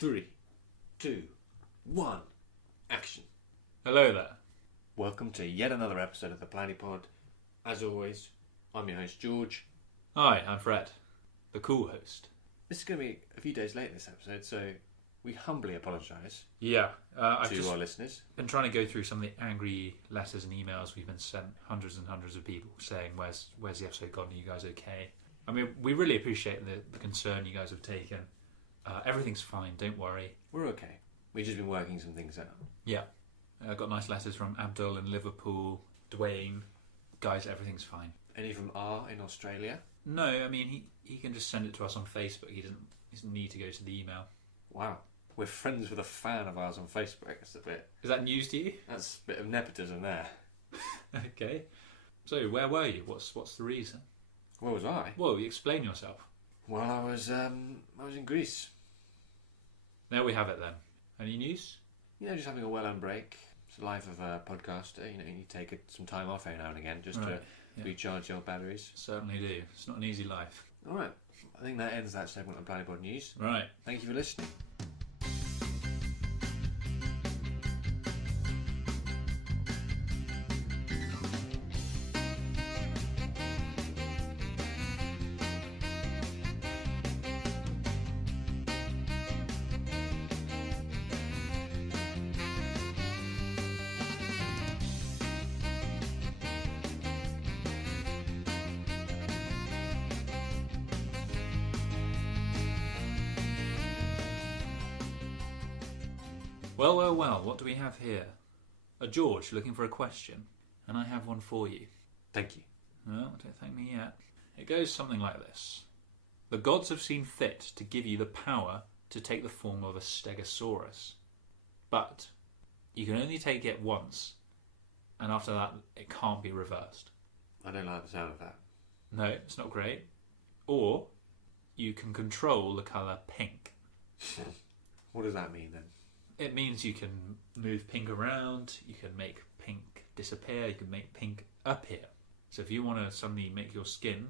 3, 2, 1, action. Hello there. Welcome to yet another episode of the plowdypod. As always, I'm your host George. Hi, I'm Fred, the cool host. This is going to be a few days late this episode, so we humbly apologise Yeah, I've to just our listeners. been trying to go through some of the angry letters and emails we've been sent, hundreds and hundreds of people saying, where's the episode gone, are you guys okay? I mean, we really appreciate the concern you guys have taken. Everything's fine, don't worry. We're okay. We've just been working some things out. Yeah, I got nice letters from Abdul in Liverpool, Dwayne. Guys, everything's fine. Any from R in Australia? No, I mean, he can just send it to us on Facebook. He doesn't need to go to the email. Wow. We're friends with a fan of ours on Facebook. That's a bit... Is that news to you? That's a bit of nepotism there. Okay. So, where were you? What's the reason? Where was I? Well, you explain yourself. Well, I was in Greece. There we have it then. Any news? You know, just having a well-earned break. It's the life of a podcaster. You know, you take some time off every now and again just to recharge your batteries. Certainly do. It's not an easy life. All right. I think that ends that segment of plowdypod news. Right. Thank you for listening. Well, what do we have here? A George looking for a question, and I have one for you. Thank you. Well, don't thank me yet. It goes something like this. The gods have seen fit to give you the power to take the form of a stegosaurus. But you can only take it once, and after that it can't be reversed. I don't like the sound of that. No, it's not great. Or you can control the colour pink. What does that mean then? It means you can move pink around, you can make pink disappear, you can make pink appear. So if you want to suddenly make your skin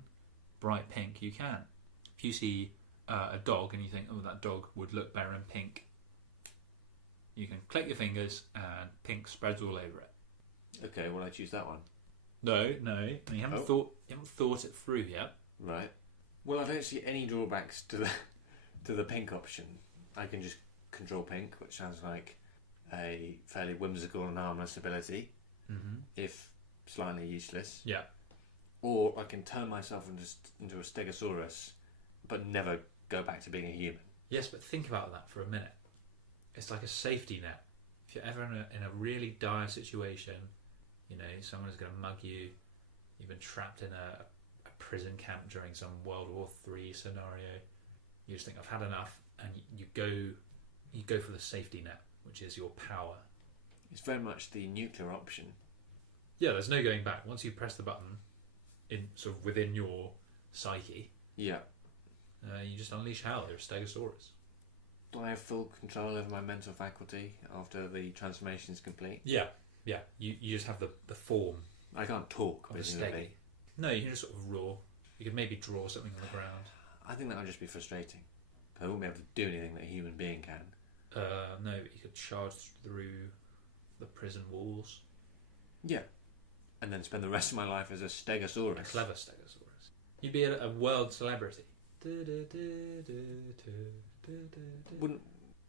bright pink, you can. If you see a dog and you think, oh, that dog would look better in pink, you can click your fingers and pink spreads all over it. Okay, well I choose that one. No, you haven't thought it through yet. Right. Well, I don't see any drawbacks to the pink option. I can just control pink, which sounds like a fairly whimsical and harmless ability, if slightly useless. Yeah. Or I can turn myself into a stegosaurus, but never go back to being a human. Yes, but think about that for a minute. It's like a safety net. If you're ever in a really dire situation, you know, someone is going to mug you, you've been trapped in a prison camp during some World War III scenario, you just think, I've had enough, and you go for the safety net, which is your power. It's very much the nuclear option. Yeah, there's no going back. Once you press the button, in sort of within your psyche, Yeah. You just unleash hell. You're a stegosaurus. Do I have full control over my mental faculty after the transformation is complete? Yeah. You just have the form I can't talk, of a presumably. stegi. No, you can just sort of raw. You could maybe draw something on the ground. I think that would just be frustrating. I wouldn't be able to do anything that a human being can. No, but you could charge through the prison walls. Yeah. And then spend the rest of my life as a stegosaurus. A clever stegosaurus. You'd be a world celebrity. Wouldn't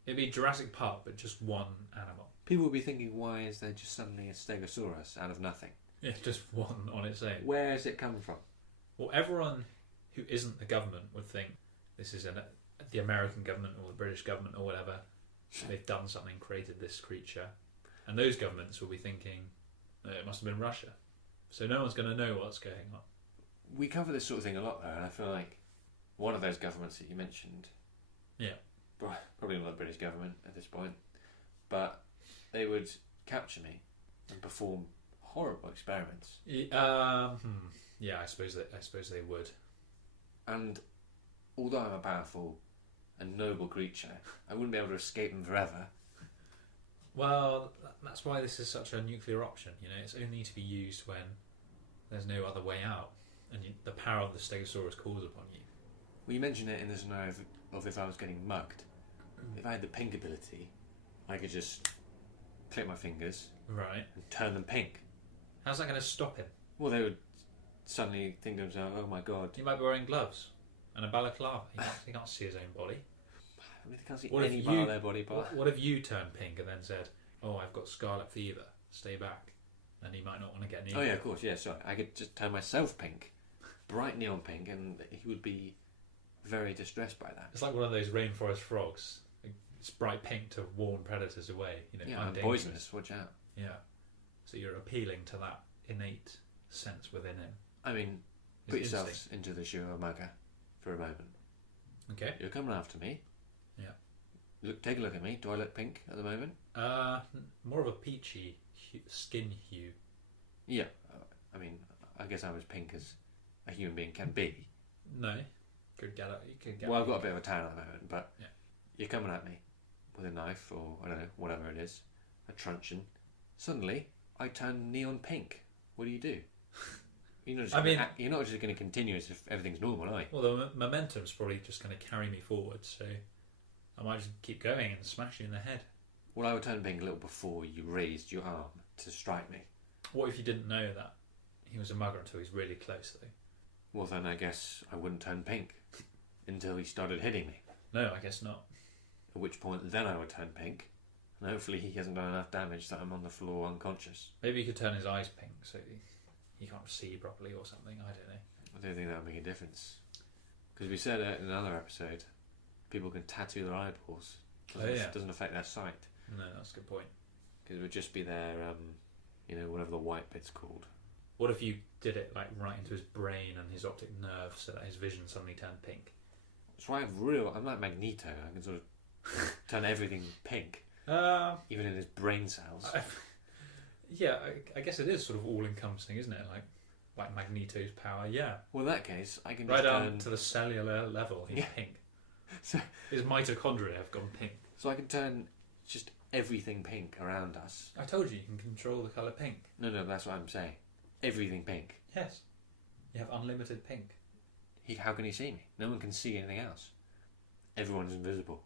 It'd be Jurassic Park, but just one animal. people would be thinking, why is there just suddenly a stegosaurus out of nothing? Yeah, just one on its own. Where has it come from? Well, everyone who isn't the government would think this is the American government or the British government or whatever. They've done something, created this creature. And those governments will be thinking, it must have been Russia. So no one's going to know what's going on. We cover this sort of thing a lot though, and I feel like one of those governments that you mentioned, probably not the British government at this point, but they would capture me and perform horrible experiments. Yeah, I suppose they would. And although I'm a powerful and noble creature, I wouldn't be able to escape them forever. Well, that's why this is such a nuclear option. You know, it's only to be used when there's no other way out, and the power of the Stegosaurus calls upon you. Well, you mentioned it in the scenario of if I was getting mugged. if I had the pink ability, I could just click my fingers Right. and turn them pink. How's that going to stop him? Well, they would suddenly think to themselves, "Oh my god!" He might be wearing gloves and a balaclava. He can't see his own body. I mean, they can't see any part of their body part. What if you turned pink and then said, "Oh, I've got scarlet fever. Stay back," and he might not want to get near. Oh yeah, of course. Yeah, sorry. I could just turn myself pink, bright neon pink, and he would be very distressed by that. It's like one of those rainforest frogs. It's bright pink to warn predators away. Yeah, I'm and poisonous. Watch out. Yeah. So you're appealing to that innate sense within him. I mean, put yourselves into the shoe of a mugger for a moment. Okay. You're coming after me. Yeah. Take a look at me. Do I look pink at the moment? More of a peachy skin hue. Yeah. I mean, I guess I'm as pink as a human being can be. No. You could get Well, I've got a bit of a tan at the moment, but yeah. You're coming at me with a knife or, I don't know, whatever it is, a truncheon. Suddenly, I turn neon pink. What do you do? You're not just going to continue as if everything's normal, are you? Well, the momentum's probably just going to carry me forward, so I might just keep going and smash you in the head. Well, I would turn pink a little before you raised your arm to strike me. What if you didn't know that he was a mugger until he's really close, though? Well, then I guess I wouldn't turn pink until he started hitting me. No, I guess not. At which point, then I would turn pink. And hopefully he hasn't done enough damage that I'm on the floor unconscious. Maybe you could turn his eyes pink so he can't see properly or something. I don't know. I don't think that would make a difference. Because we said in another episode, people can tattoo their eyeballs. It doesn't affect their sight. No, that's a good point. Because it would just be their, whatever the white bit's called. What if you did it like right into his brain and his optic nerve so that his vision suddenly turned pink? So I'm like Magneto. I can sort of turn everything pink. Even in his brain cells. I guess it is sort of all-encompassing, isn't it? Like Magneto's power, yeah. Well, in that case, I can right just down to the cellular level, he's pink. So, his mitochondria have gone pink. So I can turn just everything pink around us. I told you can control the colour pink. No, that's what I'm saying. Everything pink. Yes. You have unlimited pink. How can he see me? No one can see anything else. Everyone's invisible.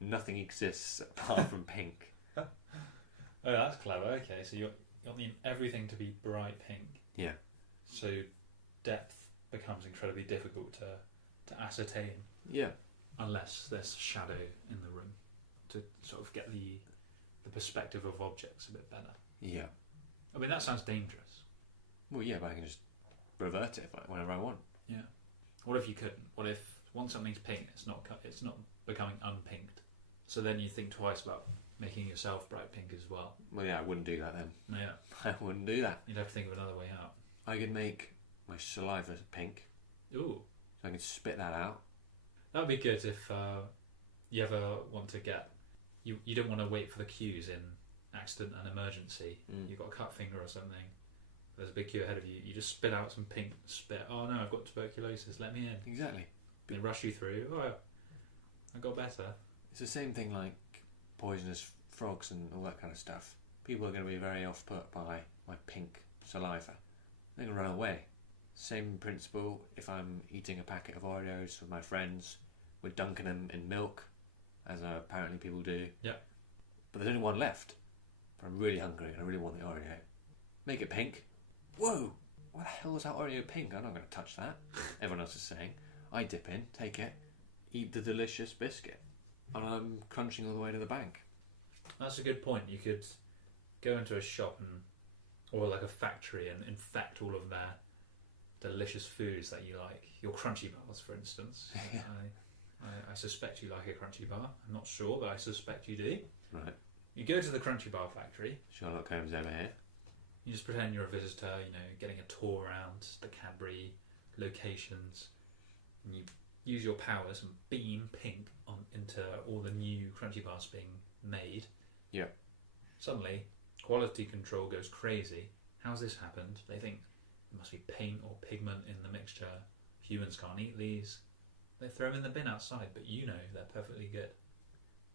Nothing exists apart from pink. Oh, that's clever. Okay, so you need everything to be bright pink. Yeah. So depth becomes incredibly difficult to ascertain. Yeah. Unless there's shadow in the room to sort of get the perspective of objects a bit better. Yeah. I mean, that sounds dangerous. Well, yeah, but I can just revert it whenever I want. Yeah. What if you couldn't? What if once something's pink, it's not becoming unpinked? So then you think twice about making yourself bright pink as well. Well, yeah, I wouldn't do that then. Yeah. I wouldn't do that. You'd have to think of another way out. I could make my saliva pink. Ooh. So I could spit that out. That would be good if you ever want to get... You don't want to wait for the cues in accident and emergency. You've got a cut finger or something. There's a big queue ahead of you. You just spit out some pink spit. Oh no, I've got tuberculosis. Let me in. Exactly. They rush you through. Oh, I got better. It's the same thing like poisonous frogs and all that kind of stuff. People are going to be very off-put by my pink saliva. They're going to run away. Same principle if I'm eating a packet of Oreos with my friends. We're dunking them in milk, as apparently people do. Yeah. But there's only one left. But I'm really hungry and I really want the Oreo. Make it pink. Whoa! Why the hell is that Oreo pink? I'm not going to touch that. Everyone else is saying. I dip in, take it, eat the delicious biscuit. And I'm crunching all the way to the bank. That's a good point. You could go into a shop or like a factory and infect all of their delicious foods that you like. Your crunchy bars, for instance. Yeah. I suspect you like a crunchy bar. I'm not sure, but I suspect you do. Right. You go to the crunchy bar factory. Sherlock Holmes over here. You just pretend you're a visitor, getting a tour around the Cadbury locations. And you use your powers and beam pink into all the new crunchy bars being made. Yeah. Suddenly, quality control goes crazy. How's this happened? They think there must be paint or pigment in the mixture. Humans can't eat these. They throw them in the bin outside, but they're perfectly good.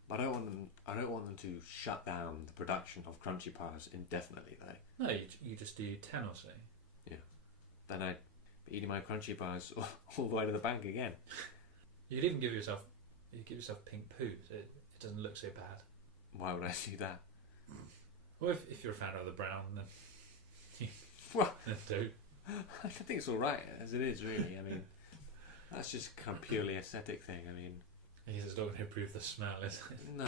But I don't want them to shut down the production of crunchy bars indefinitely, though. No, you just do 10 or so. Yeah. Then I'd be eating my crunchy bars all the way to the bank again. You could even give yourself pink poo. It doesn't look so bad. Why would I see that? Well, if you're a fan of the brown, then Well, then don't. I think it's all right as it is, really. I mean, that's just kind of purely aesthetic thing. I mean, I guess it's not going to improve the smell, is it? no,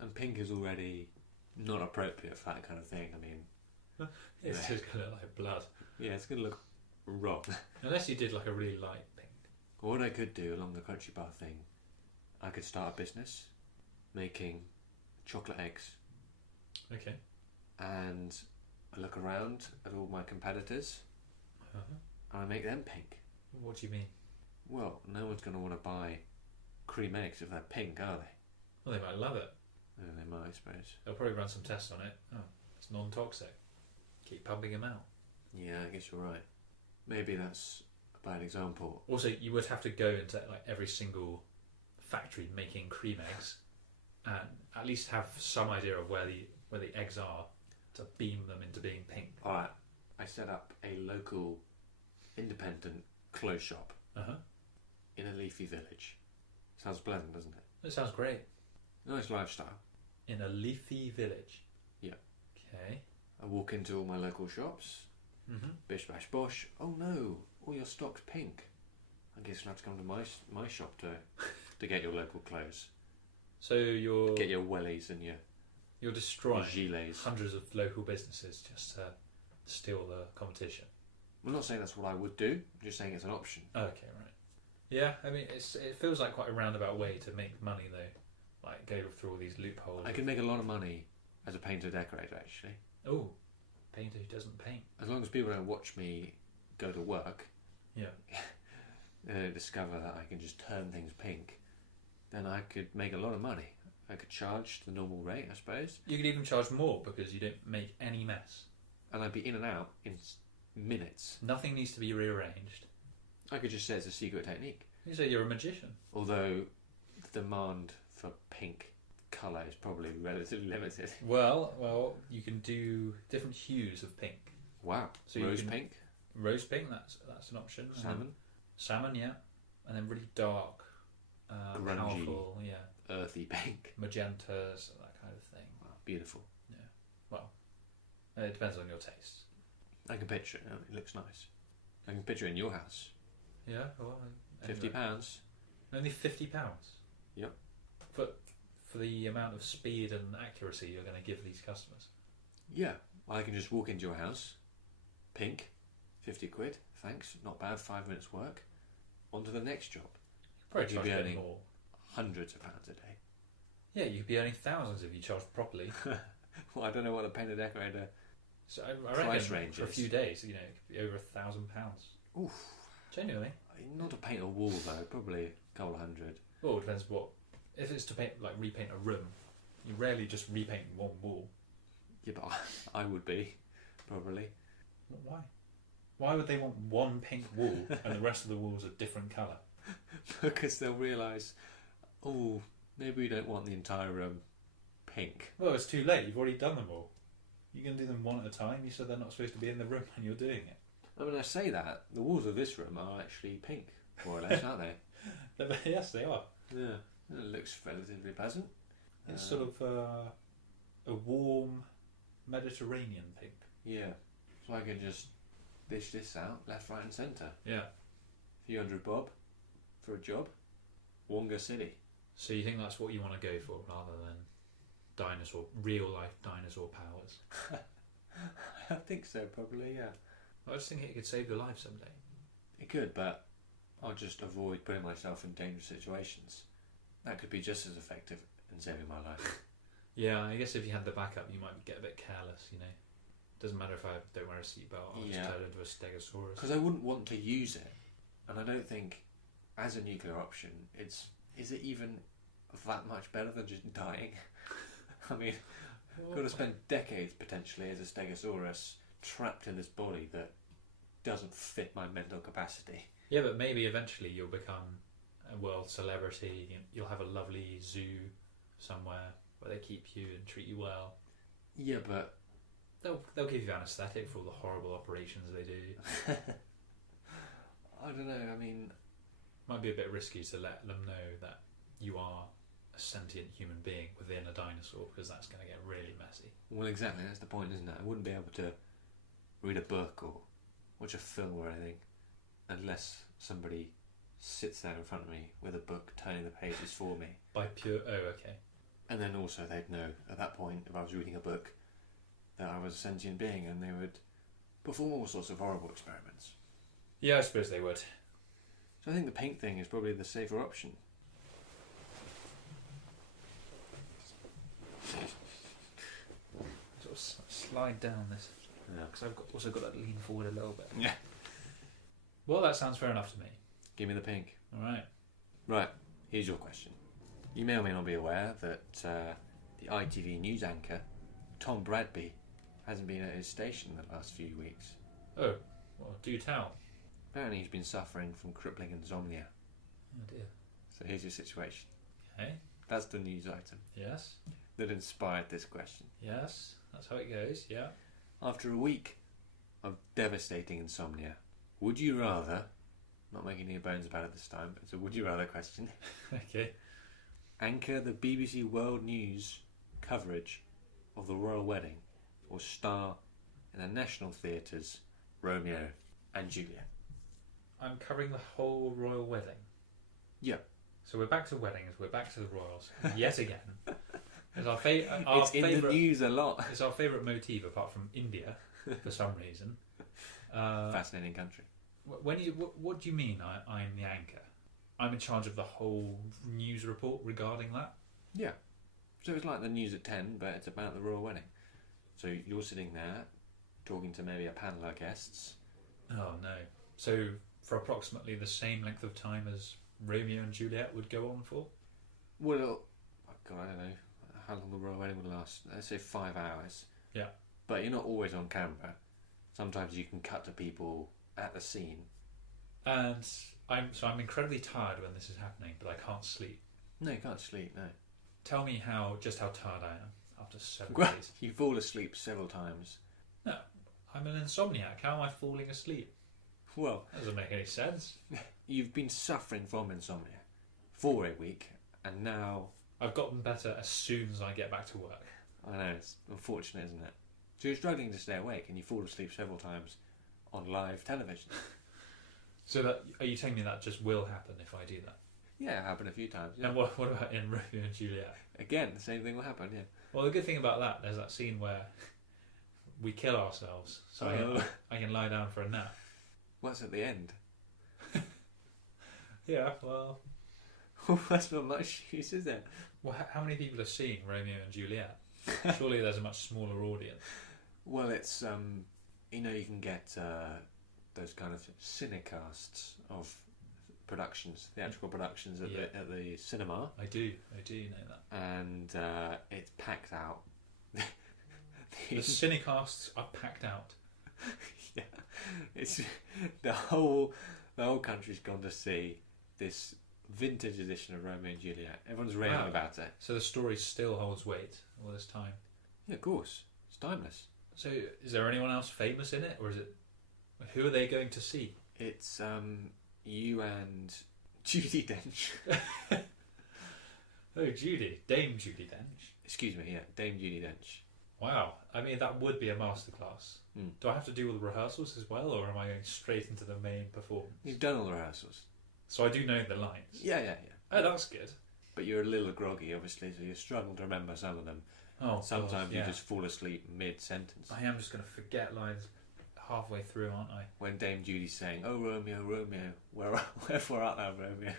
and pink is already not appropriate for that kind of thing. I mean, It's just going to look like blood. yeah, it's going to look wrong. Unless you did like a really light pink. What I could do along the crunchy bar thing, I could start a business making chocolate eggs, Okay. and I look around at all my competitors and I make them pink. What do you mean? Well, no one's going to want to buy cream eggs if they're pink, are they? Well, they might love it. Yeah, they might, I suppose. They'll probably run some tests on it. Oh, it's non-toxic. Keep pumping them out. Yeah, I guess you're right. Maybe that's a bad example. Also, you would have to go into like every single factory making cream eggs and at least have some idea of where the eggs are to beam them into being pink. Alright, I set up a local independent clothes shop in a leafy village. Sounds pleasant, doesn't it? That sounds great. Nice lifestyle. In a leafy village. Yeah. Okay. I walk into all my local shops. Bish bash bosh. Oh no, all your stock's pink. I guess you'll have to come to my shop to get your local clothes. So you're Get your wellies and you're destroying gilets. hundreds of local businesses just to steal the competition. I'm not saying that's what I would do. I'm just saying it's an option. Okay, right. Yeah, I mean it feels like quite a roundabout way to make money though. Like go through all these loopholes. I can make a lot of money as a painter decorator actually. Oh, painter who doesn't paint. As long as people don't watch me go to work. Yeah. They don't discover that I can just turn things pink. Then I could make a lot of money. I could charge the normal rate, I suppose. You could even charge more because you don't make any mess. And I'd be in and out in minutes. Nothing needs to be rearranged. I could just say it's a secret technique. You say you're a magician. Although the demand for pink colour is probably relatively limited. Well, you can do different hues of pink. Wow. So Rose pink? Rose pink, that's an option. Salmon? Salmon, yeah. And then really dark, grungy, powerful, yeah. Earthy pink. Magentas, that kind of thing. Wow, beautiful. Yeah. Well, it depends on your taste. I can picture it. It looks nice. I can picture it in your house. Yeah. Well, £50. Only £50. Yep. For the amount of speed and accuracy you're going to give these customers. Yeah. I can just walk into your house. Pink. 50 quid. Thanks. Not bad. 5 minutes work. On to the next job. Probably You'd charge be a bit earning more. hundreds of pounds a day. Yeah, you'd be earning thousands if you charged properly. Well, I don't know what a painter decorator So I price reckon range for a is. few days, it could be over £1,000. Oof. Genuinely. Not to paint a wall though, probably a couple of hundred. Well, it depends what. If it's to paint, like repaint a room, you rarely just repaint one wall. Yeah, but I would be, probably. Why? Why would they want one pink wall and the rest of the walls a different colour? Because they'll realise, oh, maybe we don't want the entire room pink. Well, it's too late. You've already done them all. You can do them one at a time. You said they're not supposed to be in the room when you're doing it. I mean, I say that, the walls of this room are actually pink, more or less, aren't they? Yes, they are. Yeah, it looks relatively pleasant. It's sort of a warm Mediterranean pink. Yeah, so I can just dish this out left, right and centre. Yeah. A few hundred bob for a job. Wonga City. So you think that's what you want to go for rather than real life dinosaur powers? I think so, probably, yeah. I just think it could save your life someday. It could, but I'll just avoid putting myself in dangerous situations. That could be just as effective in saving my life. Yeah, I guess if you had the backup, you might get a bit careless, Doesn't matter if I don't wear a seatbelt, I'll just turn into a stegosaurus. Because I wouldn't want to use it. And I don't think, as a nuclear option, is it even that much better than just dying? I mean, I've got to spend decades, potentially, as a stegosaurus, trapped in this body that doesn't fit my mental capacity. Yeah, but maybe eventually you'll become a world celebrity. You'll have a lovely zoo somewhere where they keep you and treat you well. Yeah, but they'll give you anaesthetic for all the horrible operations they do. I don't know. I mean, might be a bit risky to let them know that you are a a sentient human being within a dinosaur, because that's going to get really messy. Well, exactly, that's the point, isn't it? I wouldn't be able to read a book or watch a film or anything unless somebody sits there in front of me with a book turning the pages for me. By pure... Oh, okay. And then also they'd know at that point, if I was reading a book, that I was a sentient being, and they would perform all sorts of horrible experiments. Yeah, I suppose they would. So I think the pink thing is probably the safer option. Sort of slide down this. Yeah. Because I've also got to lean forward a little bit. Yeah. Well, that sounds fair enough to me. Give me the pink. Alright. Right, here's your question. You may or may not be aware that the ITV news anchor, Tom Bradby, hasn't been at his station the last few weeks. Oh, well, do tell. Apparently he's been suffering from crippling insomnia. Oh dear. So here's your situation. Okay. That's the news item Yes. that inspired this question. Yes. That's how it goes, yeah. After a week of devastating insomnia, would you rather, not making any bones about it this time, it's a would you rather question, Okay. anchor the BBC World News coverage of the royal wedding, or star in the National Theatre's Romeo and Juliet? I'm covering the whole royal wedding. Yeah. So we're back to weddings, we're back to the royals, yet again. It's our It's in the news a lot. It's our favourite motif, apart from India, for some reason. Fascinating country. What do you mean I'm the anchor? I'm in charge of the whole news report regarding that? Yeah. So it's like the news at 10, but it's about the royal wedding. So you're sitting there, talking to maybe a panel of guests. Oh no. So for approximately the same length of time as Romeo and Juliet would go on for? Well, God, I don't know how long the royal wedding would last. Let's say 5 hours. Yeah. But you're not always on camera. Sometimes you can cut to people at the scene. And I'm incredibly tired when this is happening, but I can't sleep. No, you can't sleep, no. Tell me just how tired I am after 7 Well, days. you fall asleep several times. No, I'm an insomniac. How am I falling asleep? Well, That doesn't make any sense. you've been suffering from insomnia for a week, and now... I've gotten better as soon as I get back to work. I know, it's unfortunate, isn't it? So you're struggling to stay awake, and you fall asleep several times on live television. So are you telling me that just will happen if I do that? Yeah, it happened a few times. Yeah. And what about in Romeo and Juliet? Again, the same thing will happen, yeah. Well, the good thing about that, there's that scene where we kill ourselves, so I can lie down for a nap. What's at the end? Yeah, well... That's not much use, is there? Well, how many people are seeing Romeo and Juliet? Surely there's a much smaller audience. Well, it's, you know, you can get those kind of cinecasts of productions, theatrical productions at the cinema. I do know that. And it's packed out. The cinecasts are packed out. Yeah, it's the whole country's gone to see this vintage edition of Romeo and Juliet. Everyone's raving about it. So the story still holds weight all this time. Yeah, of course. It's timeless. So is there anyone else famous in it, or is it? Who are they going to see? It's you and Judi Dench. Oh, Dame Judi Dench. Excuse me, yeah, Dame Judi Dench. Wow, I mean that would be a masterclass. Mm. Do I have to do all the rehearsals as well, or am I going straight into the main performance? You've done all the rehearsals. So I do know the lines. Yeah. Oh, that's good. But you're a little groggy, obviously, so you struggle to remember some of them. Oh, sometimes you yeah. just fall asleep mid-sentence. I am just going to forget lines halfway through, aren't I? When Dame Judy's saying, "Oh Romeo, Romeo, wherefore art thou, Romeo?"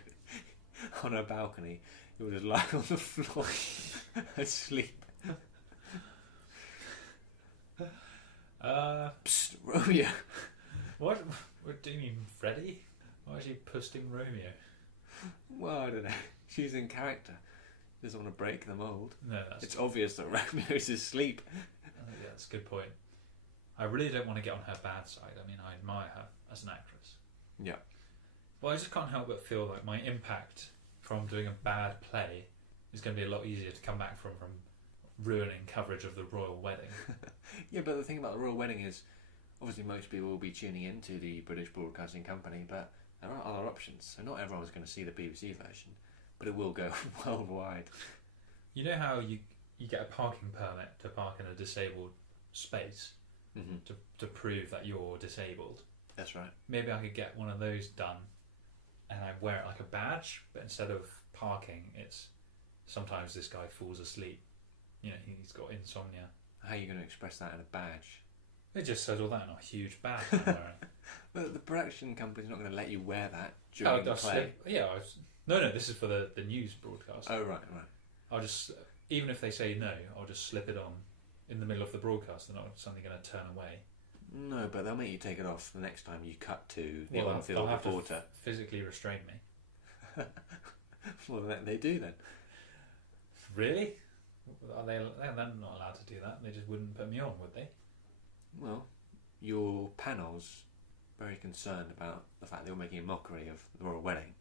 on her balcony, you'll just lie on the floor asleep. Psst, Romeo. What do you mean, Freddie? Why is she posting Romeo? Well, I don't know. She's in character. Doesn't want to break the mould. No, it's obvious that Romeo's asleep. Yeah, that's a good point. I really don't want to get on her bad side. I mean, I admire her as an actress. Yeah. Well, I just can't help but feel like my impact from doing a bad play is going to be a lot easier to come back from ruining coverage of the royal wedding. Yeah, but the thing about the royal wedding is, obviously most people will be tuning into the British Broadcasting Company, but there are other options. So not everyone's going to see the BBC version. but it will go worldwide. You know how you get a parking permit to park in a disabled space to prove that you're disabled? That's right. Maybe I could get one of those done and I wear it like a badge, but instead of parking, it's sometimes this guy falls asleep. You know, he's got insomnia. How are you going to express that in a badge? It just says all that in a huge badge I'm wearing. But the production company's not going to let you wear that during the play. No, this is for the news broadcast. Oh, right. I'll just, even if they say no, I'll just slip it on in the middle of the broadcast. They're not suddenly going to turn away. No, but they'll make you take it off the next time you cut to the on-field reporter. They'll have to physically restrain me. Well, they do then. Really? They're not allowed to do that. They just wouldn't put me on, would they? Well, your panel's very concerned about the fact that you're making a mockery of the royal wedding.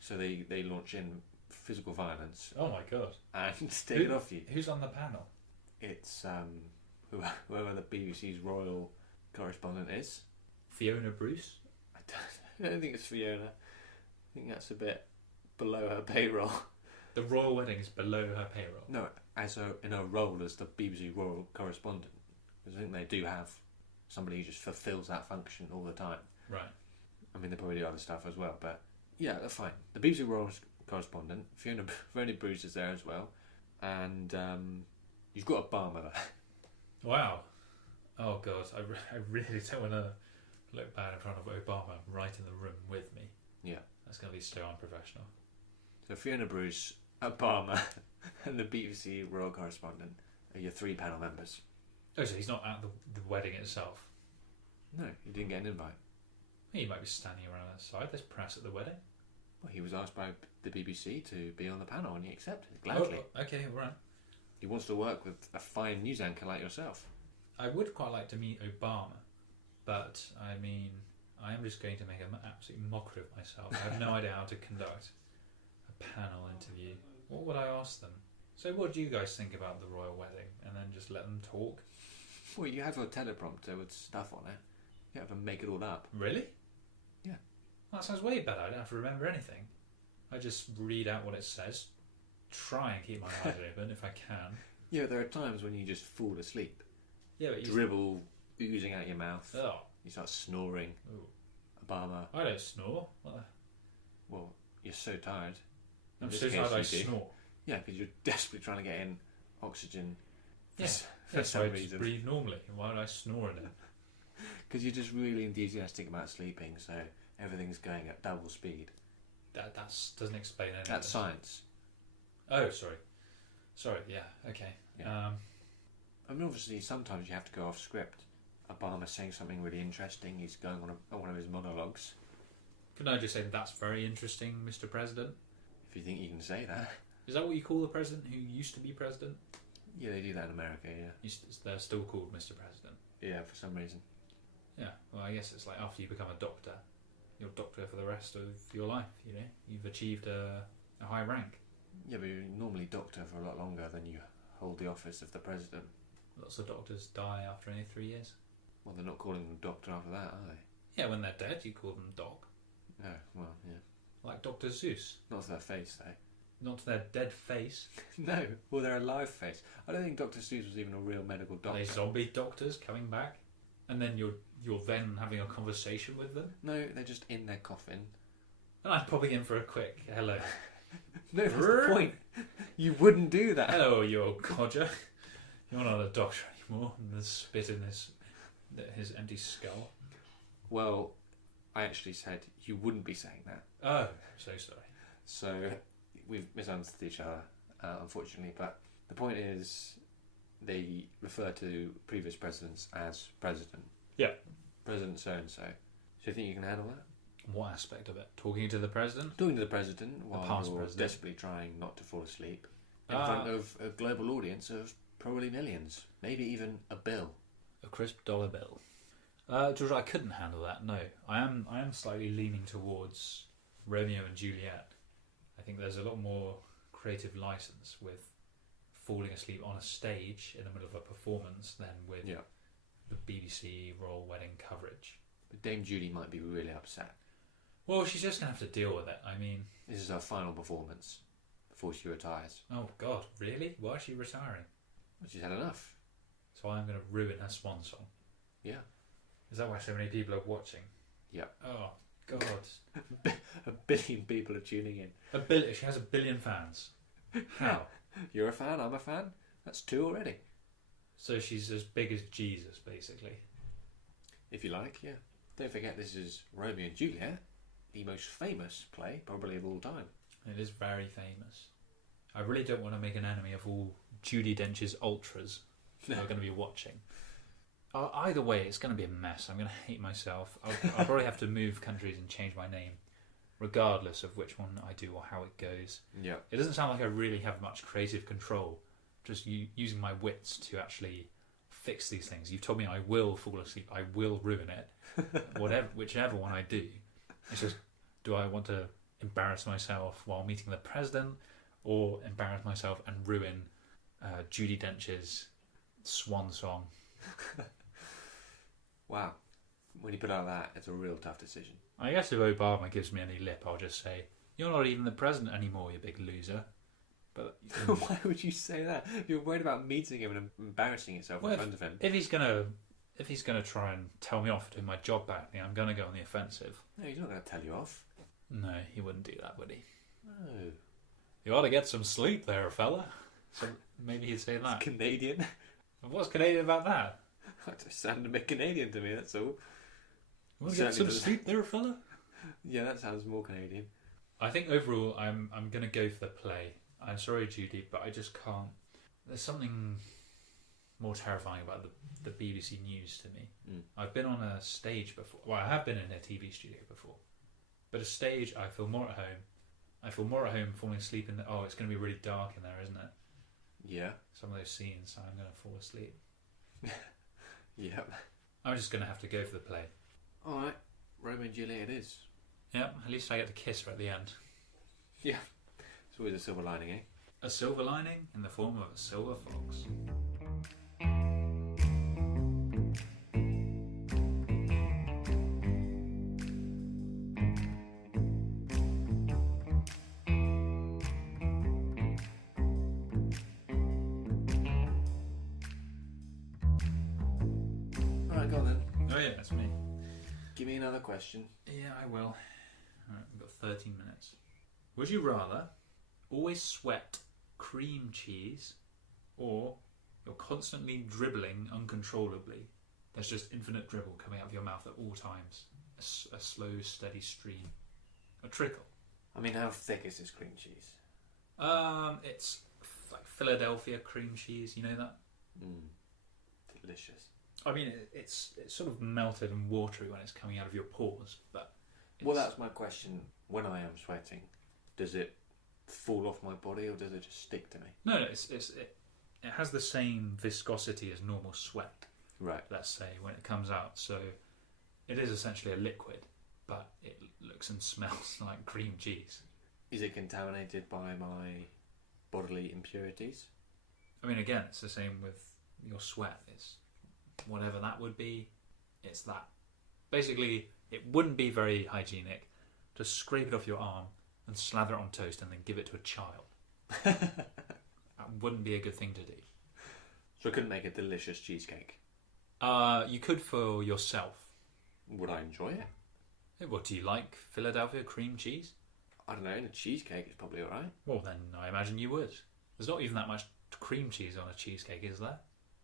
So they launch in physical violence. Oh my god. And take it off you. Who's on the panel? It's whoever the BBC's royal correspondent is. Fiona Bruce? I don't think it's Fiona. I think that's a bit below her payroll. The royal wedding is below her payroll? No, in her role as the BBC royal correspondent. Because I think they do have somebody who just fulfills that function all the time. Right. I mean, they probably do other stuff as well, but yeah, they're fine. The BBC royal correspondent, Fiona Bruce is there as well, and you've got Obama there. Wow. Oh god, I really don't want to look bad in front of Obama right in the room with me. Yeah. That's going to be so unprofessional. So Fiona Bruce, Obama, and the BBC royal correspondent are your 3 panel members. Oh, so he's not at the wedding itself? No, he didn't get an invite. He might be standing around outside. There's press at the wedding. Well, he was asked by the BBC to be on the panel and he accepted gladly. Oh, okay, right. He wants to work with a fine news anchor like yourself. I would quite like to meet Obama, but I mean, I am just going to make an absolute mockery of myself. I have no idea how to conduct a panel interview. What would I ask them? So what do you guys think about the royal wedding? And then just let them talk? Well, you have a teleprompter with stuff on it. You have to make it all up. Really? Yeah. That sounds way better. I don't have to remember anything. I just read out what it says, try and keep my eyes open if I can. Yeah, there are times when you just fall asleep. Yeah, but dribble oozing out your mouth. Oh. You start snoring. Ooh. Obama. I don't snore. Well, you're so tired. I'm so tired I snore. Yeah, because you're desperately trying to get in oxygen. For some reason. I breathe normally. Why would I snore in it? Because you're just really enthusiastic about sleeping, so everything's going at double speed. That doesn't explain anything. That's science. Oh, sorry. Yeah. Okay. Yeah. I mean, obviously, sometimes you have to go off script. Obama's saying something really interesting. He's going on one of his monologues. Can I just say that's very interesting, Mr. President? If you think you can say that. Is that what you call the president who used to be president? Yeah, they do that in America, yeah. They're still called Mr. President. Yeah, for some reason. Yeah, well, I guess it's like after you become a doctor, you're a doctor for the rest of your life, you know? You've achieved a high rank. Yeah, but you're normally doctor for a lot longer than you hold the office of the president. Lots of doctors die after only 3 years. Well, they're not calling them doctor after that, are they? Yeah, when they're dead, you call them doc. Oh, well, yeah. Like Dr. Seuss. Not to their face, though. Not to their dead face. No, well, their alive face. I don't think Dr. Seuss was even a real medical doctor. Are they zombie doctors coming back? And then you're then having a conversation with them? No, they're just in their coffin. And I'm popping in for a quick hello. No, that's the point. You wouldn't do that. Hello, you old codger. You're not a doctor anymore. And there's spit in his empty skull. Well, I actually said you wouldn't be saying that. Oh, so sorry. So we've misunderstood each other, unfortunately. But the point is, they refer to previous presidents as president. Yeah. President so-and-so. So you think you can handle that? What aspect of it? Talking to the president? Talking to the president while you're president. desperately trying not to fall asleep in front of a global audience of probably millions, maybe even a bill. A crisp dollar bill. George, I couldn't handle that. No, I am slightly leaning towards Romeo and Juliet. I think there's a lot more creative license with falling asleep on a stage in the middle of a performance than with the BBC royal wedding coverage. But Dame Judi might be really upset. Well, she's just going to have to deal with it. I mean... This is her final performance before she retires. Oh, God, really? Why is she retiring? Well, she's had enough. So I'm going to ruin her swan song. Yeah. Is that why so many people are watching? Yeah. Oh, God. A billion people are tuning in. She has 1 billion fans. How? You're a fan, I'm a fan. That's 2 already. So she's as big as Jesus, basically. If you like, yeah. Don't forget this is Romeo and Juliet, the most famous play probably of all time. It is very famous. I really don't want to make an enemy of all Judi Dench's ultras who are going to be watching. Either way, it's going to be a mess. I'm going to hate myself. I'll probably have to move countries and change my name, regardless of which one I do or how it goes. Yeah. It doesn't sound like I really have much creative control, just using my wits to actually fix these things. You've told me I will fall asleep, I will ruin it, whichever one I do. It's just, do I want to embarrass myself while meeting the president, or embarrass myself and ruin Judi Dench's swan song? Wow. When you put out that, it's a real tough decision. I guess if Obama gives me any lip, I'll just say, "You're not even the president anymore, you big loser." But why would you say that? You're worried about meeting him and embarrassing yourself in front of him. If he's gonna try and tell me off doing my job back, I'm gonna go on the offensive. No, he's not going to tell you off. No, he wouldn't do that, would he? No. You ought to get some sleep there, fella. So maybe he'd say that. It's Canadian. What's Canadian about that? It just sounded a bit Canadian to me, that's all. You want to get some sleep there, fella? Yeah, that sounds more Canadian. I think overall, I'm going to go for the play. I'm sorry, Judy, but I just can't. There's something more terrifying about the BBC News to me. I've been on a stage before. Well, I have been in a TV studio before. But a stage, I feel more at home. I feel more at home falling asleep in the... Oh, it's going to be really dark in there, isn't it? Yeah. Some of those scenes, so I'm going to fall asleep. Yep. I'm just going to have to go for the play. Alright. Romeo and Juliet it is. Yep, at least I get to kiss her at the end. Yeah. It's always a silver lining, eh? A silver lining in the form of a silver fox. Alright, go on then. Oh yeah, that's me. Give me another question. Yeah, I will. Alright, we've got 13 minutes. Would you rather always sweat cream cheese, or you're constantly dribbling uncontrollably? There's just infinite dribble coming out of your mouth at all times. A slow, steady stream. A trickle. I mean, how thick is this cream cheese? It's like Philadelphia cream cheese, you know that? Delicious. I mean, it's sort of melted and watery when it's coming out of your pores, but... Well, that's my question. When I am sweating, does it fall off my body or does it just stick to me? No, it has the same viscosity as normal sweat. Right. Let's say when it comes out, so it is essentially a liquid, but it looks and smells like cream cheese. Is it contaminated by my bodily impurities? I mean, again, it's the same with your sweat. It's whatever that would be, it's that. Basically, it wouldn't be very hygienic. Just scrape it off your arm and slather it on toast and then give it to a child. That wouldn't be a good thing to do. So I couldn't make a delicious cheesecake? You could for yourself. Would I enjoy it? What, do you like Philadelphia cream cheese? I don't know, in a cheesecake it's probably alright. Well, then I imagine you would. There's not even that much cream cheese on a cheesecake, is there?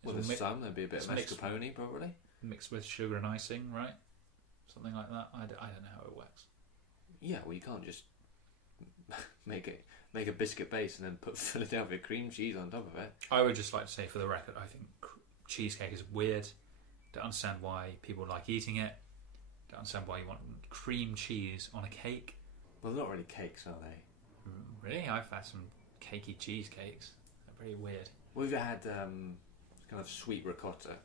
Well, there's some. There'd be a bit of mascarpone, probably. Mixed with sugar and icing, right? Something like that. I don't know how it works. Yeah, well, you can't just make a biscuit base and then put Philadelphia cream cheese on top of it. I would just like to say, for the record, I think cheesecake is weird. Don't understand why people like eating it. Don't understand why you want cream cheese on a cake. Well, they're not really cakes, are they? Really? I've had some cakey cheesecakes. They're pretty weird. Well, have you had kind of sweet ricotta?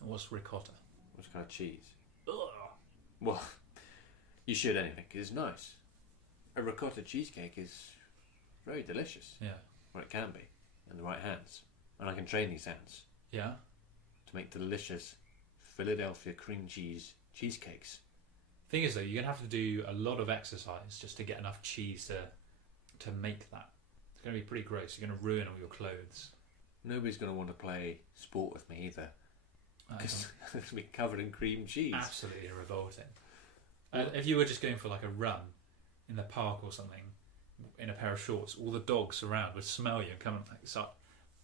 What's ricotta? What's kind of cheese? Ugh. Well, you should anyway, because it's nice. A ricotta cheesecake is very delicious. Yeah. Well, it can be, in the right hands. And I can train these hands. Yeah? To make delicious Philadelphia cream cheese cheesecakes. Thing is, though, you're going to have to do a lot of exercise just to get enough cheese to make that. It's going to be pretty gross. You're going to ruin all your clothes. Nobody's going to want to play sport with me either. Because it's going to be covered in cream cheese. Absolutely revolting. If you were just going for like a run in the park or something, in a pair of shorts, all the dogs around would smell you and come and start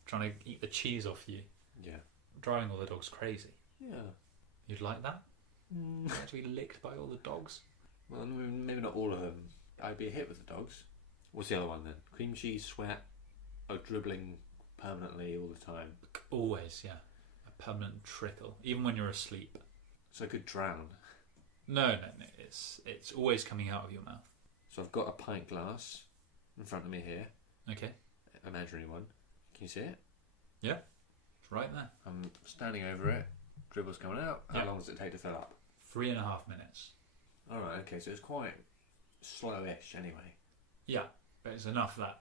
trying to eat the cheese off you. Yeah. Driving all the dogs crazy. Yeah. You'd like that? To be licked by all the dogs? Well, maybe not all of them. I'd be a hit with the dogs. What's the other one then? Cream cheese, sweat, dribbling permanently all the time. Always, yeah. A permanent trickle, even when you're asleep. So I could drown. No. It's always coming out of your mouth. So I've got a pint glass in front of me here. Okay. Imaginary one. Can you see it? Yeah. It's right there. I'm standing over it. Dribble's coming out. How long does it take to fill up? 3.5 minutes. Alright, okay, so it's quite slowish anyway. Yeah, but it's enough that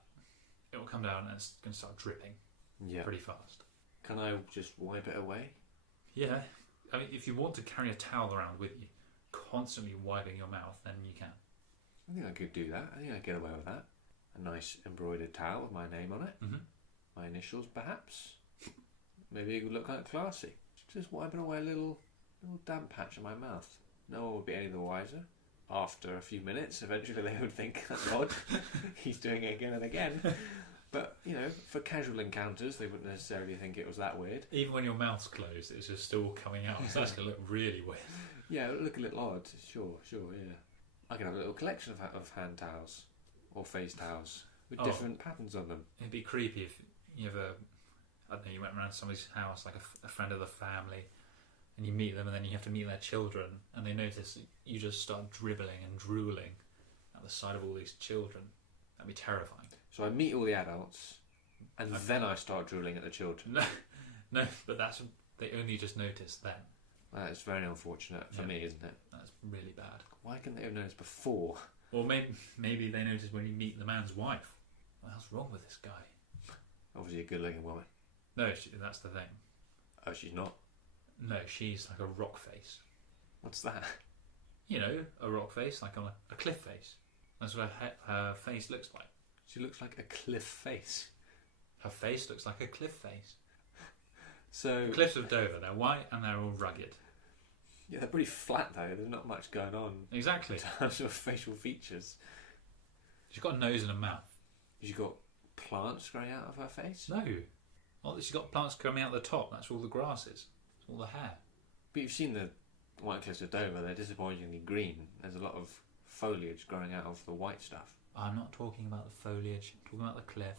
it will come down and it's going to start dripping pretty fast. Can I just wipe it away? Yeah. I mean, if you want to carry a towel around with you, constantly wiping your mouth, then you can. I think I could do that. I think I'd get away with that. A nice embroidered towel with my name on it. Mm-hmm. My initials, perhaps. Maybe it would look like classy. Just wiping away a little damp patch in my mouth. No one would be any the wiser. After a few minutes, eventually they would think, that's odd. He's doing it again and again. But, you know, for casual encounters, they wouldn't necessarily think it was that weird. Even when your mouth's closed, it's just still coming out. So that's going to look really weird. Yeah, it would look a little odd. Sure, yeah. I could have a little collection of hand towels or face towels with different patterns on them. It'd be creepy if you ever, I don't know, you went around somebody's house, like a friend of the family, and you meet them and then you have to meet their children and they notice that you just start dribbling and drooling at the sight of all these children. That'd be terrifying. So I meet all the adults and then I start drooling at the children. No, but they only just notice then. That's very unfortunate for me, isn't it? That's really bad. Why couldn't they have noticed before? Or maybe they notice when you meet the man's wife. What the hell's wrong with this guy? Obviously a good-looking woman. No, that's the thing. Oh, she's not? No, she's like a rock face. What's that? You know, a rock face, like on a cliff face. That's what her face looks like. She looks like a cliff face. Her face looks like a cliff face. So the cliffs of Dover, they're white and they're all rugged. Yeah, they're pretty flat though. There's not much going on. Exactly. In terms of facial features. She's got a nose and a mouth. She's got plants growing out of her face? No. She's got plants coming out the top. That's all the grasses. That's all the hair. But you've seen the White Cliffs of Dover. They're disappointingly green. There's a lot of foliage growing out of the white stuff. I'm not talking about the foliage. I'm talking about the cliff.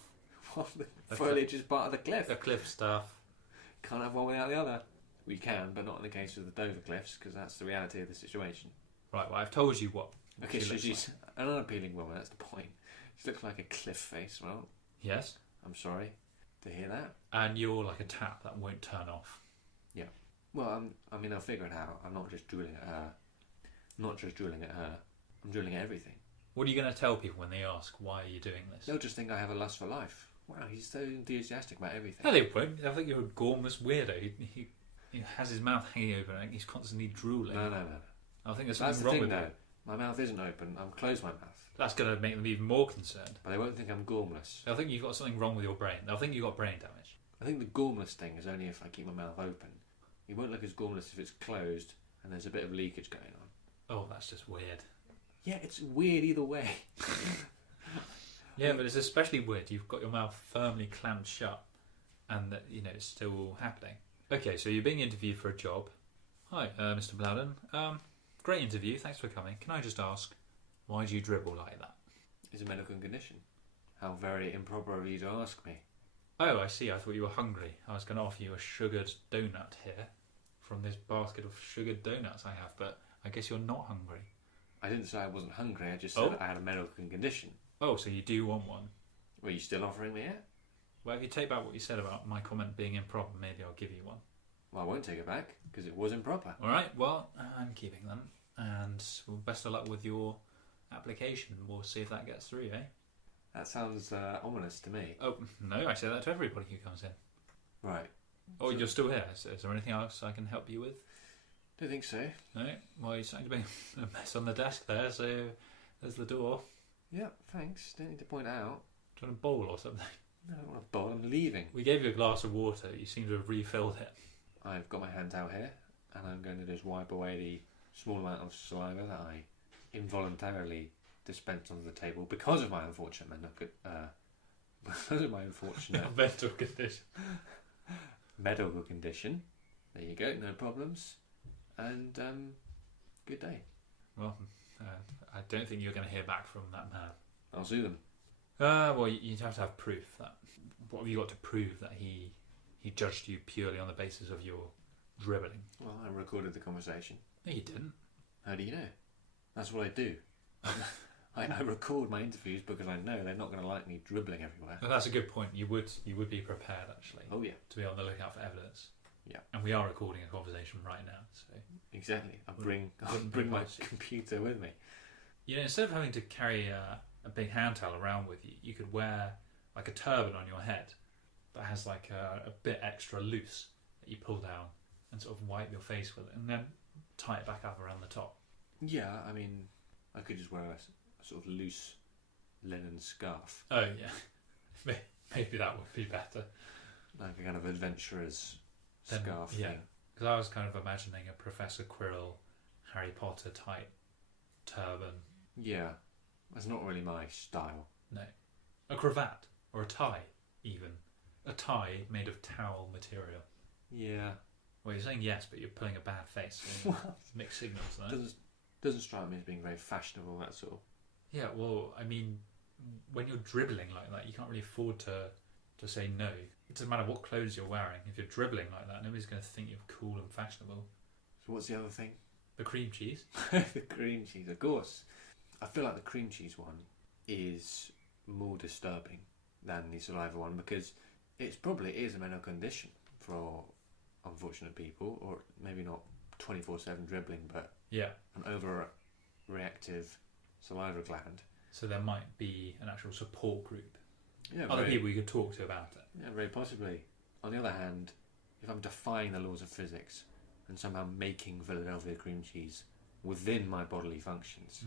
What? The foliage is part of the cliff? The cliff stuff. Can't have one without the other. We can, but not in the case of the Dover Cliffs, because that's the reality of the situation. Right, well, I've told you what okay, so she's an unappealing woman, that's the point. She looks like a cliff face, well... Yes. I'm sorry to hear that. And you're like a tap that won't turn off. Yeah. Well, I'll figure it out. I'm not just drooling at her. I'm drooling at everything. What are you going to tell people when they ask, why are you doing this? They'll just think I have a lust for life. Wow, he's so enthusiastic about everything. No, they won't. They'll think you're a gormless weirdo. He has his mouth hanging open and he's constantly drooling. No. I think there's something wrong with you. My mouth isn't open. I'm closed my mouth. That's going to make them even more concerned. But they won't think I'm gormless. They'll think you've got something wrong with your brain. They'll think you've got brain damage. I think the gormless thing is only if I keep my mouth open. It won't look as gormless if it's closed and there's a bit of leakage going on. Oh, that's just weird. Yeah, it's weird either way. Yeah, but it's especially weird. You've got your mouth firmly clamped shut and that, it's still happening. Okay, so you're being interviewed for a job. Hi, Mr. Plowden. Great interview. Thanks for coming. Can I just ask, why do you dribble like that? It's a medical condition. How very improper of you to ask me. Oh, I see. I thought you were hungry. I was going to offer you a sugared donut here from this basket of sugared donuts I have, but I guess you're not hungry. I didn't say I wasn't hungry. I just said I had a medical condition. Oh, so you do want one? Were you still offering me it? Well, if you take back what you said about my comment being improper, maybe I'll give you one. Well, I won't take it back, because it was improper. All right, well, I'm keeping them. And best of luck with your application. We'll see if that gets through, eh? That sounds ominous to me. Oh, no, I say that to everybody who comes in. Right. Oh, you're still here. Is there anything else I can help you with? Don't think so. No? Well, you're starting to be a mess on the desk there, so there's the door. Yeah, thanks. Don't need to point it out. Do you want a bowl or something? No, I don't want a bowl. I'm leaving. We gave you a glass of water. You seem to have refilled it. I've got my hands out here, and I'm going to just wipe away the small amount of saliva that I involuntarily dispensed onto the table because of my unfortunate mental condition. Medical condition. There you go. No problems. And good day. Well, I don't think you're going to hear back from that man. I'll sue them. Well, you'd have to have proof that. What have you got to prove that he judged you purely on the basis of your dribbling? Well, I recorded the conversation. No, you didn't. How do you know? That's what I do. I record my interviews because I know they're not going to like me dribbling everywhere. Well, that's a good point. You would be prepared actually. Oh yeah. To be on the lookout for evidence. Yeah. And we are recording a conversation right now, so exactly. I'll bring my computer with me. You know, instead of having to carry a big hand towel around with you, you could wear like a turban on your head that has like a bit extra loose that you pull down and sort of wipe your face with it, and then tie it back up around the top. Yeah, I mean, I could just wear a sort of loose linen scarf. Oh yeah, maybe that would be better. Like a kind of adventurer's scarf. Yeah, because I was kind of imagining a Professor Quirrell, Harry Potter type turban. Yeah, that's not really my style. No, a cravat or a tie, even a tie made of towel material. Yeah. Well, you're saying yes, but you're pulling a bad face. So mixed signals, though. Doesn't strike me as being very fashionable. That's all. Yeah, well, I mean, when you're dribbling like that, you can't really afford to say no. It doesn't matter what clothes you're wearing. If you're dribbling like that, nobody's going to think you're cool and fashionable. So what's the other thing? The cream cheese. The cream cheese, of course. I feel like the cream cheese one is more disturbing than the saliva one because it probably is a medical condition for unfortunate people, or maybe not 24/7 dribbling, but yeah, an overreactive saliva gland. So there might be an actual support group. Yeah, other people you could talk to about it. Yeah, very possibly. On the other hand, if I'm defying the laws of physics and somehow making Philadelphia cream cheese within my bodily functions,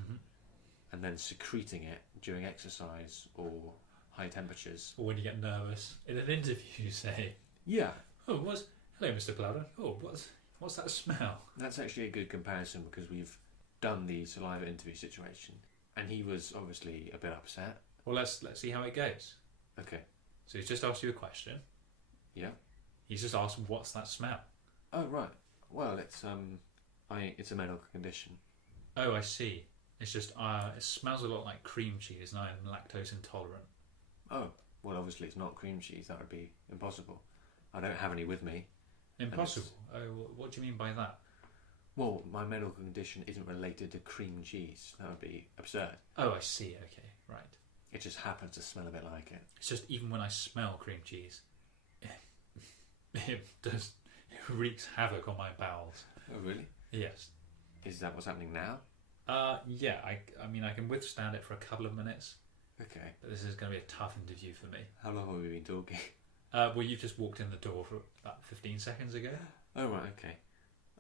and then secreting it during exercise or high temperatures, or when you get nervous in an interview, you say, "Yeah, hello, Mr. Plowder. Oh, what's that smell?" That's actually a good comparison because we've done the saliva interview situation, and he was obviously a bit upset. Well, let's see how it goes. Okay. So he's just asked you a question. Yeah. He's just asked, "What's that smell?" Oh right. Well, it's a medical condition. Oh, I see. It's just it smells a lot like cream cheese, and I'm lactose intolerant. Oh, well, obviously it's not cream cheese. That would be impossible. I don't have any with me. Impossible? Oh, what do you mean by that? Well, my medical condition isn't related to cream cheese. That would be absurd. Oh, I see. Okay, right. It just happens to smell a bit like it. It's just even when I smell cream cheese, it wreaks havoc on my bowels. Oh, really? Yes. Is that what's happening now? Yeah. I mean, I can withstand it for a couple of minutes. Okay. But this is going to be a tough interview for me. How long have we been talking? Well, you just walked in the door for about 15 seconds ago. Oh, right, okay.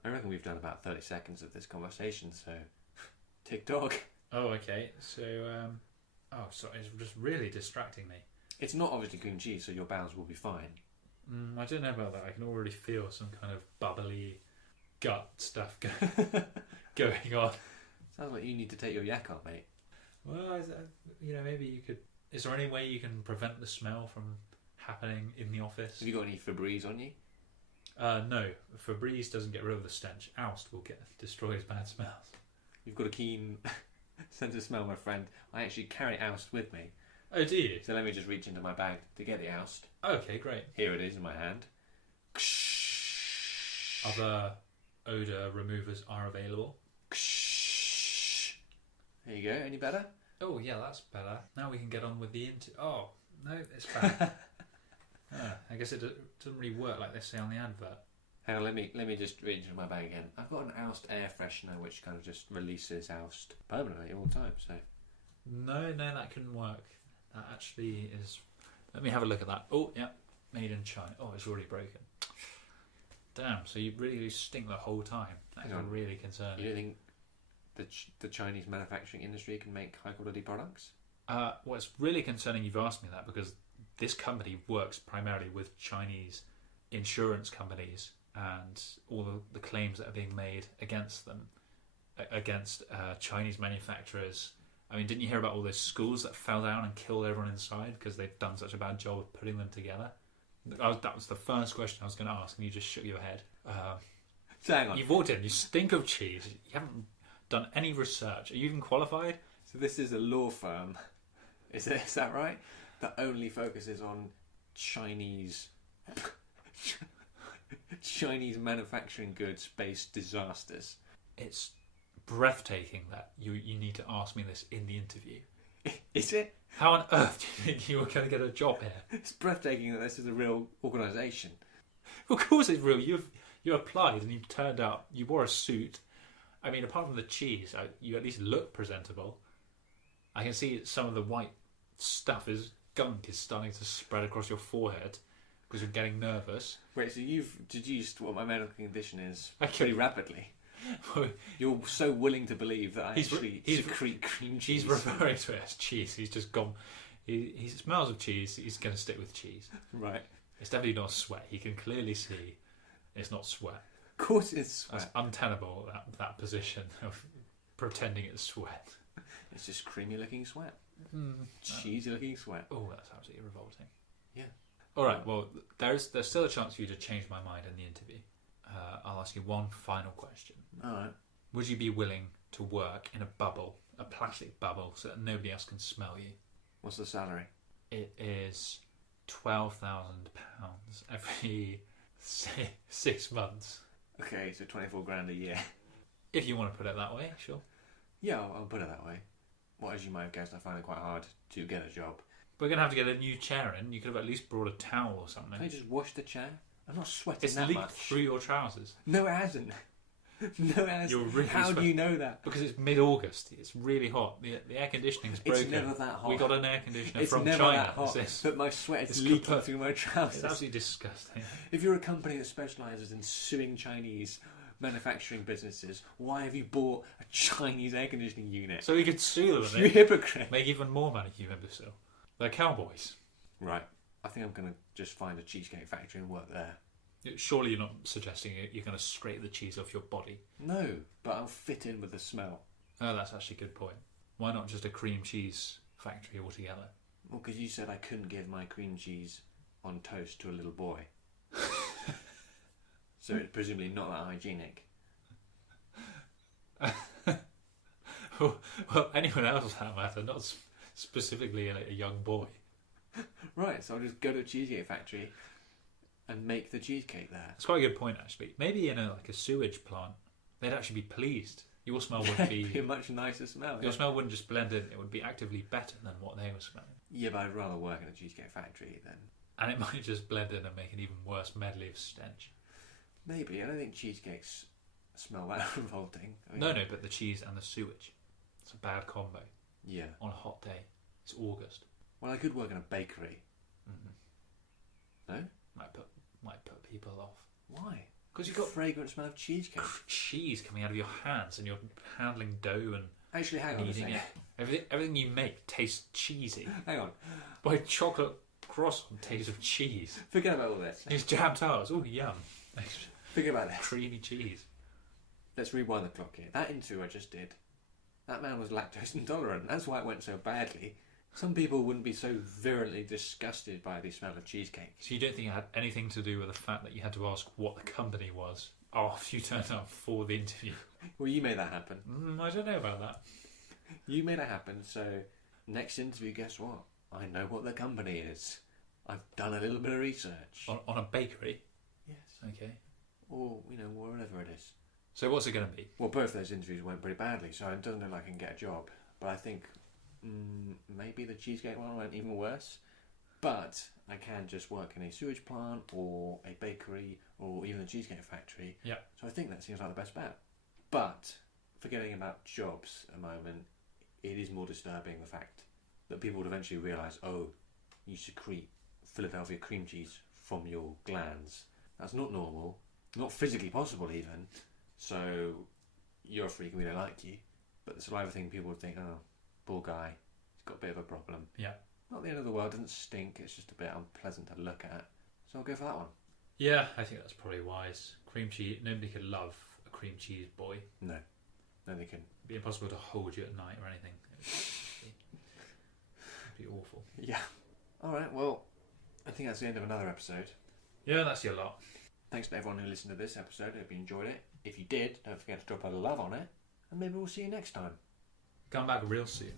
I reckon we've done about 30 seconds of this conversation, so... TikTok. Oh, okay. So, sorry, it's just really distracting me. It's not obviously cream cheese, so your bowels will be fine. I don't know about that. I can already feel some kind of bubbly gut stuff going on. Sounds like you need to take your yak off, mate. Well, maybe you could... Is there any way you can prevent the smell from happening in the office? Have you got any Febreze on you? No. Febreze doesn't get rid of the stench. Oust will destroys bad smells. You've got a keen sense of smell, my friend. I actually carry Oust with me. Oh, do you? So let me just reach into my bag to get the Oust. Okay, great. Here it is in my hand. Other odour removers are available. There you go. Any better? Oh, yeah, that's better. Now we can get on with the Oh, no, it's bad. I guess it doesn't really work like they say on the advert. Hang on, let me just reach into my bag again. I've got an Oust air freshener which kind of just releases Oust permanently all the time. So no, that couldn't work. That actually is. Let me have a look at that. Oh, yeah, made in China. Oh, it's already broken. Damn, so you really stink the whole time. That's really concerning. You don't think the Chinese manufacturing industry can make high quality products? Well, it's really concerning you've asked me that, because this company works primarily with Chinese insurance companies and all the claims that are being made against them, against Chinese manufacturers. I mean, didn't you hear about all those schools that fell down and killed everyone inside because they've done such a bad job of putting them together? That was the first question I was going to ask, and you just shook your head. So hang on. You've walked in, you stink of cheese, you haven't done any research. Are you even qualified? So this is a law firm, is that right? That only focuses on Chinese manufacturing goods-based disasters. It's breathtaking that you need to ask me this in the interview. Is it? How on earth do you think you were going to get a job here? It's breathtaking that this is a real organisation. Of course it's real. You applied and you turned up. You wore a suit. I mean, apart from the cheese, you at least look presentable. I can see some of the white gunk is starting to spread across your forehead because you're getting nervous. Wait, so you've deduced what my medical condition is pretty rapidly? You're so willing to believe that I secrete cream cheese. He's referring to it as cheese. He's just gone. He smells of cheese. He's going to stick with cheese. Right. It's definitely not sweat. He can clearly see it's not sweat. Of course it's sweat. That's untenable, that position of pretending it's sweat. It's just creamy looking sweat. Cheesy looking sweat. Oh, that's absolutely revolting. Yeah. All right. Well, there's still a chance for you to change my mind in the interview. I'll ask you one final question. All right. Would you be willing to work in a bubble, a plastic bubble, so that nobody else can smell you? What's the salary? It is £12,000 every 6 months. Okay, so 24 grand a year. If you want to put it that way, sure. Yeah, I'll put it that way. Well, as you might have guessed, I find it quite hard to get a job. We're going to have to get a new chair in. You could have at least brought a towel or something. Can I just wash the chair? I'm not sweating it's that leaked much. through your trousers. No, it hasn't. No, it hasn't. You're really How do you know that? Because it's mid-August. It's really hot. The air conditioning's broken. It's never that hot. We got an air conditioner it's from never China. That hot, but my sweat is leaking through my trousers. It's absolutely disgusting. If you're a company that specialises in suing Chinese manufacturing businesses, why have you bought a Chinese air conditioning unit? So we could sue them. You hypocrite. Make even more money, you imbecile. They're cowboys. Right. I think I'm going to just find a cheesecake factory and work there. Surely you're not suggesting you're going to scrape the cheese off your body? No, but I'll fit in with the smell. Oh, that's actually a good point. Why not just a cream cheese factory altogether? Well, because you said I couldn't give my cream cheese on toast to a little boy. So it's presumably not that hygienic. Well, anyone else for that matter, not specifically a young boy. Right, so I'll just go to a cheesecake factory and make the cheesecake there. That's quite a good point, actually. Maybe in a sewage plant, they'd actually be pleased. Your smell would be a much nicer smell. Your smell wouldn't just blend in; it would be actively better than what they were smelling. Yeah, but I'd rather work in a cheesecake factory then. And it might just blend in and make an even worse medley of stench. Maybe. I don't think cheesecakes smell that revolting. No, but the cheese and the sewage. It's a bad combo. Yeah. On a hot day. It's August. Well, I could work in a bakery. Mm-hmm. No? Might put people off. Why? Because you've got fragrant smell of cheesecake. Cheese coming out of your hands, and you're handling dough and actually, hang on a second. Everything you make tastes cheesy. Hang on. My chocolate croissant tastes of cheese. Forget about all this. These jam tarts, oh yum. Forget about this. Creamy cheese. Let's rewind the clock here. That interview I just did, that man was lactose intolerant. That's why it went so badly. Some people wouldn't be so virulently disgusted by the smell of cheesecake. So you don't think it had anything to do with the fact that you had to ask what the company was after you turned up for the interview? Well, you made that happen. I don't know about that. You made it happen, so next interview, guess what? I know what the company is. I've done a little bit of research. On a bakery? Yes. Okay. Or, wherever it is. So what's it going to be? Well, both those interviews went pretty badly, so it doesn't look like I can get a job. But I think maybe the cheesecake one went even worse. But I can just work in a sewage plant or a bakery or even a cheesecake factory. Yeah. So I think that seems like the best bet. But forgetting about jobs a moment, it is more disturbing the fact that people would eventually realise, oh, you secrete Philadelphia cream cheese from your glands. That's not normal. Not physically possible even. So you're a freak and we don't like you. But the saliva thing, people would think, oh, poor guy, he's got a bit of a problem. Yeah. Not the end of the world, doesn't stink, it's just a bit unpleasant to look at. So I'll go for that one. Yeah, I think that's probably wise. Cream cheese, nobody could love a cream cheese boy. No, they can. It'd be impossible to hold you at night or anything. It'd be awful. Yeah. Alright, well, I think that's the end of another episode. Yeah, that's your lot. Thanks to everyone who listened to this episode. I hope you enjoyed it. If you did, don't forget to drop a love on it. And maybe we'll see you next time. Come back real soon.